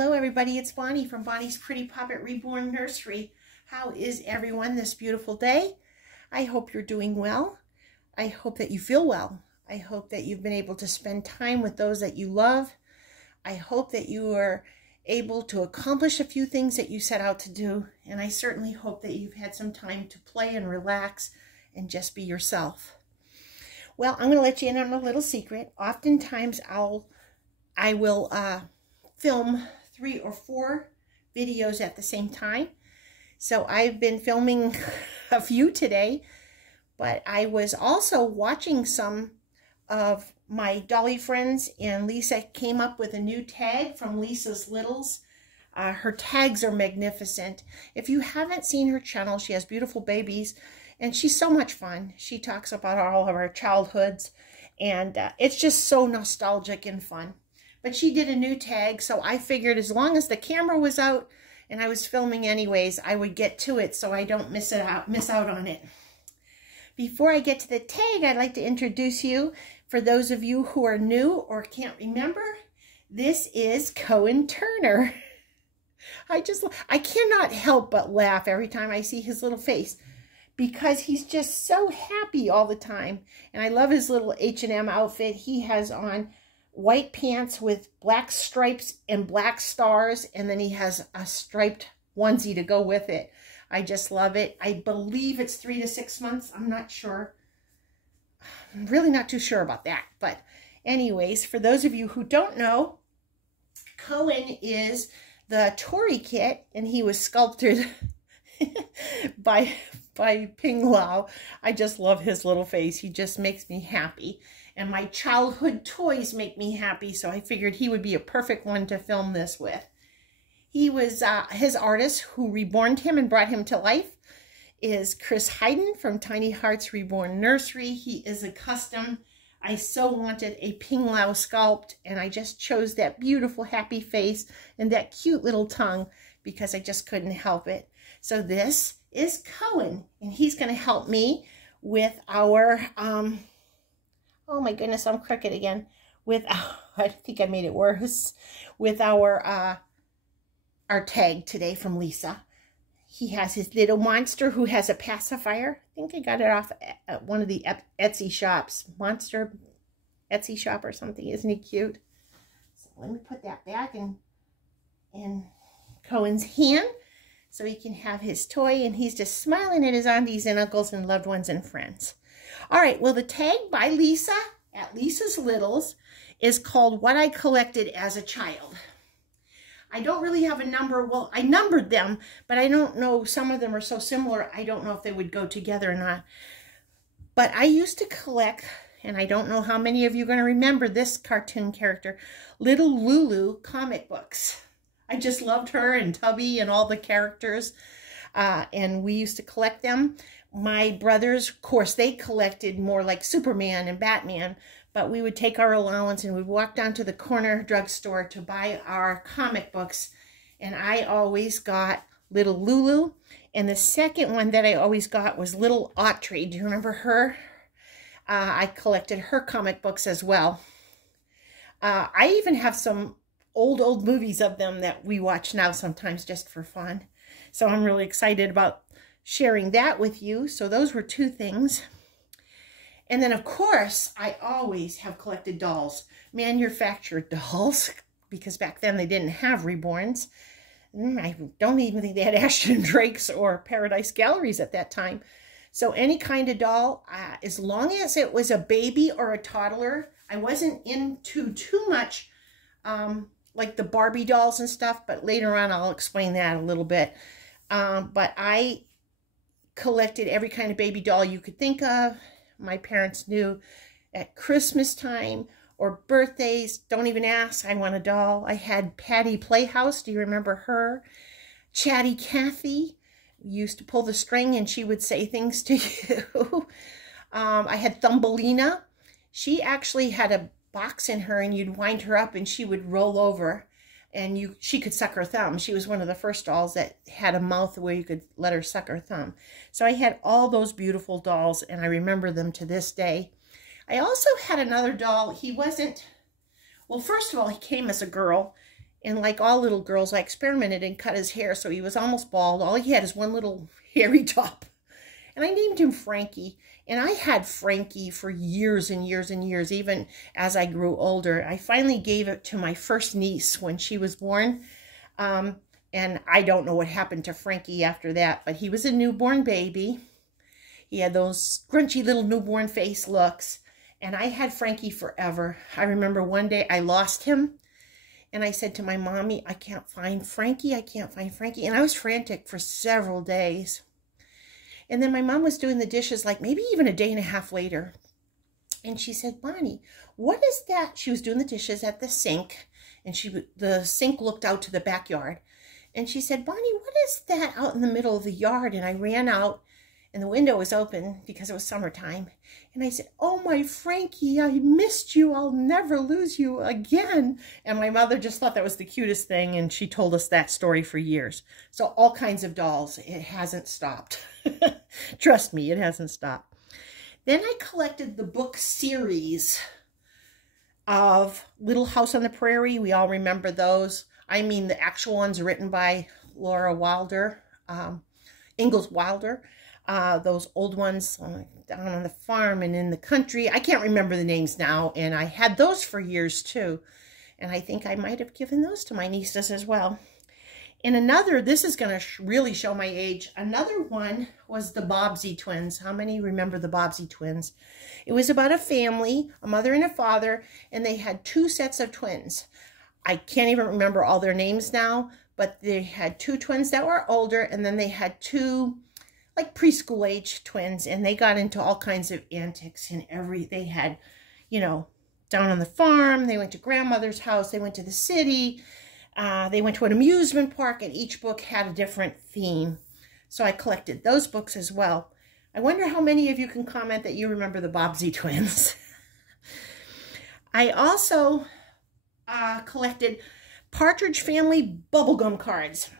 Hello everybody, it's Bonnie from Bonnie's Pretty Puppet Reborn Nursery. How is everyone this beautiful day? I hope you're doing well. I hope that you feel well. I hope that you've been able to spend time with those that you love. I hope that you are able to accomplish a few things that you set out to do. And I certainly hope that you've had some time to play and relax and just be yourself. Well, I'm going to let you in on a little secret. Oftentimes I will film 3 or 4 videos at the same time. So I've been filming a few today, but I was also watching some of my dolly friends, and Lisa came up with a new tag from Lisa's Littles. Her tags are magnificent. If you haven't seen her channel, she has beautiful babies, and she's so much fun. She talks about all of our childhoods, and it's just so nostalgic and fun. But she did a new tag, so I figured as long as the camera was out and I was filming anyways, I would get to it so I don't miss out on it. Before I get to the tag, I'd like to introduce you. For those of you who are new or can't remember, this is Cohen Turner. I cannot help but laugh every time I see his little face, because he's just so happy all the time. And I love his little H&M outfit. He has on white pants with black stripes and black stars, and then he has a striped onesie to go with it. I just love it. I believe it's 3 to 6 months. I'm not sure. I'm really not too sure about that. But anyways, for those of you who don't know, Cohen is the Tory kit, and he was sculpted by Ping Lao. I just love his little face. He just makes me happy. And my childhood toys make me happy, so I figured he would be a perfect one to film this with. He was, his artist who reborned him and brought him to life is Chris Hayden from Tiny Hearts Reborn Nursery. He is a custom. I so wanted a Ping Lao sculpt, and I just chose that beautiful happy face and that cute little tongue because I just couldn't help it. So this is Cohen, and he's going to help me with our, oh my goodness, I'm crooked again. I think I made it worse. With our tag today from Lisa. He has his little monster who has a pacifier. I think I got it off at one of the Etsy shops. Monster Etsy shop or something. Isn't he cute? So let me put that back in Cohen's hand so he can have his toy, and he's just smiling at his aunties and uncles and loved ones and friends. All right, well, the tag by Lisa at Lisa's Littles is called What I Collected as a Child. I don't really have a number. Well, I numbered them, but I don't know. Some of them are so similar, I don't know if they would go together or not. But I used to collect, and I don't know how many of you are going to remember this cartoon character, Little Lulu comic books. I just loved her and Tubby and all the characters, and we used to collect them. My brothers, of course, they collected more like Superman and Batman, but we would take our allowance and we'd walk down to the corner drugstore to buy our comic books, and I always got Little Lulu, and the second one that I always got was Little Autry. Do you remember her? I collected her comic books as well. I even have some old movies of them that we watch now sometimes just for fun. So I'm really excited about sharing that with you. So those were 2 things. And then, of course, I always have collected dolls, manufactured dolls, because back then they didn't have reborns. I don't even think they had Ashton Drakes or Paradise Galleries at that time. So any kind of doll, as long as it was a baby or a toddler, I wasn't into too much like the Barbie dolls and stuff, but later on I'll explain that a little bit. But I collected every kind of baby doll you could think of. My parents knew at Christmas time or birthdays, don't even ask, I want a doll. I had Patty Playhouse. Do you remember her? Chatty Cathy. We used to pull the string and she would say things to you. I had Thumbelina. She actually had a box in her, and you'd wind her up and she would roll over, and she could suck her thumb. She was one of the first dolls that had a mouth where you could let her suck her thumb. So I had all those beautiful dolls, and I remember them to this day. I also had another doll. He wasn't, well, first of all, he came as a girl, And like all little girls, I experimented and cut his hair so he was almost bald. All he had is one little hairy top. And I named him Frankie. And I had Frankie for years and years and years, even as I grew older. I finally gave it to my first niece when she was born. And I don't know what happened to Frankie after that, but he was a newborn baby. He had those scrunchy little newborn face looks. And I had Frankie forever. I remember one day I lost him. And I said to my mommy, I can't find Frankie. I can't find Frankie. And I was frantic for several days. And then my mom was doing the dishes like maybe even a day and a half later. And she said, Bonnie, what is that? She was doing the dishes at the sink. And the sink looked out to the backyard. And she said, Bonnie, what is that out in the middle of the yard? And I ran out and the window was open because it was summertime. And I said, oh, my Frankie, I missed you. I'll never lose you again. And my mother just thought that was the cutest thing. And she told us that story for years. So all kinds of dolls. It hasn't stopped. Trust me, it hasn't stopped. Then I collected the book series of Little House on the Prairie. We all remember those. I mean, the actual ones written by Laura Wilder, Ingalls Wilder. Those old ones down on the farm and in the country. I can't remember the names now, and I had those for years too. And I think I might have given those to my nieces as well. And another, this is going to really show my age, another one was the Bobsie Twins. How many remember the Bobsie Twins? It was about a family, a mother and a father, and they had two sets of twins. I can't even remember all their names now, but they had two twins that were older, and then they had two like preschool age twins, and they got into all kinds of antics and they had, you know, down on the farm, they went to grandmother's house, they went to the city, they went to an amusement park, and each book had a different theme. So I collected those books as well. I wonder how many of you can comment that you remember the Bobsie Twins. I also collected Partridge Family bubblegum cards.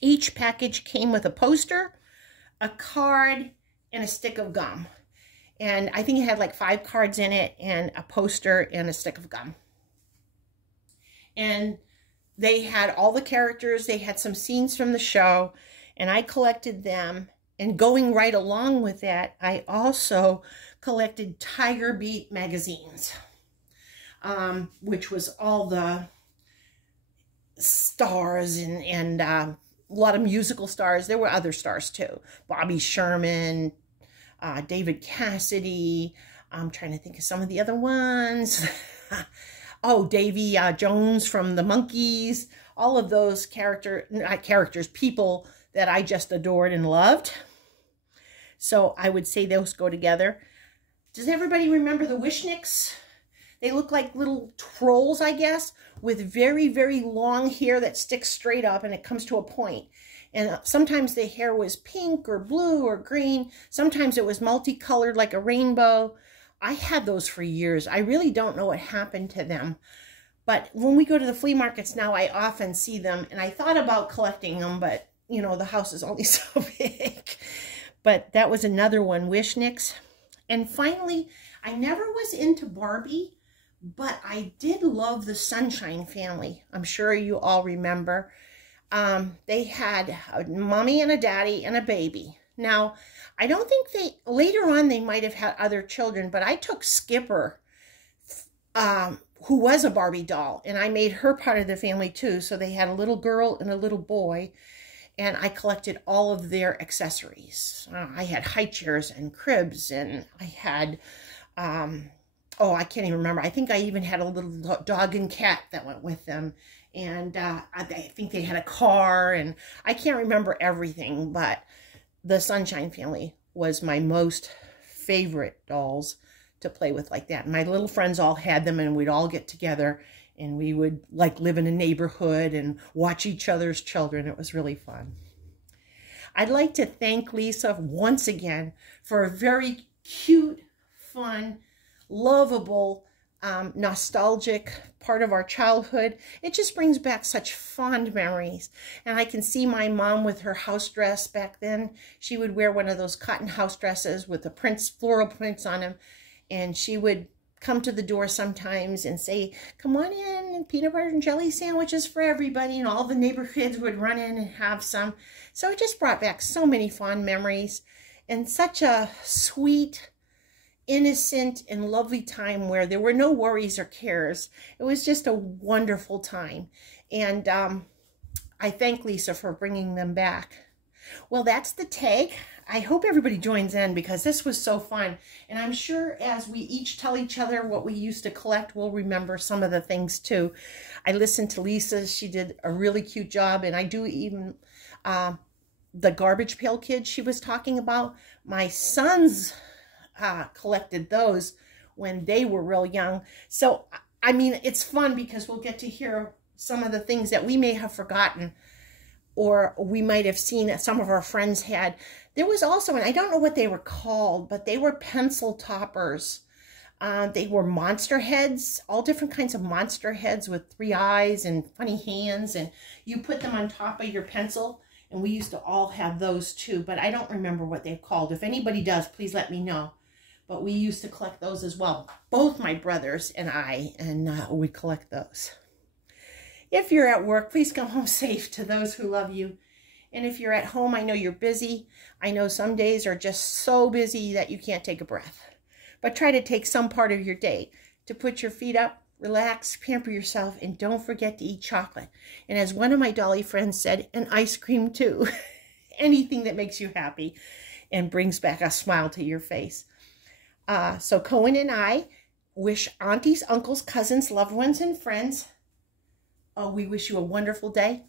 Each package came with a poster, a card, and a stick of gum. And I think it had like 5 cards in it, and a poster and a stick of gum. And they had all the characters. They had some scenes from the show, and I collected them. And going right along with that, I also collected Tiger Beat magazines, which was all the stars and a lot of musical stars. There were other stars too. Bobby Sherman, David Cassidy. I'm trying to think of some of the other ones. Oh, Davy Jones from the Monkees. All of those people that I just adored and loved. So I would say those go together. Does everybody remember the Wishnicks? They look like little trolls, I guess, with very, very long hair that sticks straight up and it comes to a point. And sometimes the hair was pink or blue or green. Sometimes it was multicolored like a rainbow. I had those for years. I really don't know what happened to them. But when we go to the flea markets now, I often see them. And I thought about collecting them, but, you know, the house is only so big. But that was another one, Wishnicks. And finally, I never was into Barbie, but I did love the Sunshine Family. I'm sure you all remember. They had a mommy and a daddy and a baby. Now, I don't think later on they might have had other children, but I took Skipper, who was a Barbie doll, and I made her part of the family too. So they had a little girl and a little boy, and I collected all of their accessories. I had high chairs and cribs, and I had, oh, I can't even remember. I think I even had a little dog and cat that went with them. And I think they had a car, and I can't remember everything, but the Sunshine Family was my most favorite dolls to play with like that. My little friends all had them, and we'd all get together, and we would like live in a neighborhood and watch each other's children. It was really fun. I'd like to thank Lisa once again for a very cute, fun, lovable, nostalgic part of our childhood. It just brings back such fond memories. And I can see my mom with her house dress back then. She would wear one of those cotton house dresses with the prints, floral prints on them. And she would come to the door sometimes and say, come on in, and peanut butter and jelly sandwiches for everybody, and all the neighbor kids would run in and have some. So it just brought back so many fond memories and such a sweet, innocent, and lovely time where there were no worries or cares. It was just a wonderful time. And I thank Lisa for bringing them back. Well, that's the take. I hope everybody joins in because this was so fun. And I'm sure as we each tell each other what we used to collect, we'll remember some of the things too. I listened to Lisa. She did a really cute job. And I do even the garbage pail kids she was talking about. My sons collected those when they were real young. So, I mean, it's fun because we'll get to hear some of the things that we may have forgotten or we might have seen that some of our friends had. There was also, and I don't know what they were called, but they were pencil toppers. They were monster heads, all different kinds of monster heads with 3 eyes and funny hands, and you put them on top of your pencil, and we used to all have those too, but I don't remember what they're called. If anybody does, please let me know. But we used to collect those as well. Both my brothers and I, and we collect those. If you're at work, please come home safe to those who love you. And if you're at home, I know you're busy. I know some days are just so busy that you can't take a breath. But try to take some part of your day to put your feet up, relax, pamper yourself, and don't forget to eat chocolate. And as one of my Dolly friends said, and ice cream too. Anything that makes you happy and brings back a smile to your face. So Cohen and I wish aunties, uncles, cousins, loved ones, and friends, we wish you a wonderful day.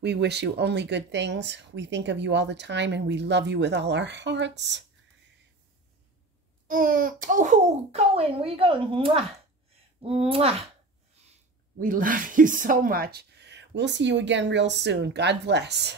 We wish you only good things. We think of you all the time, and we love you with all our hearts. Oh, Cohen, where are you going? Mwah. Mwah. We love you so much. We'll see you again real soon. God bless.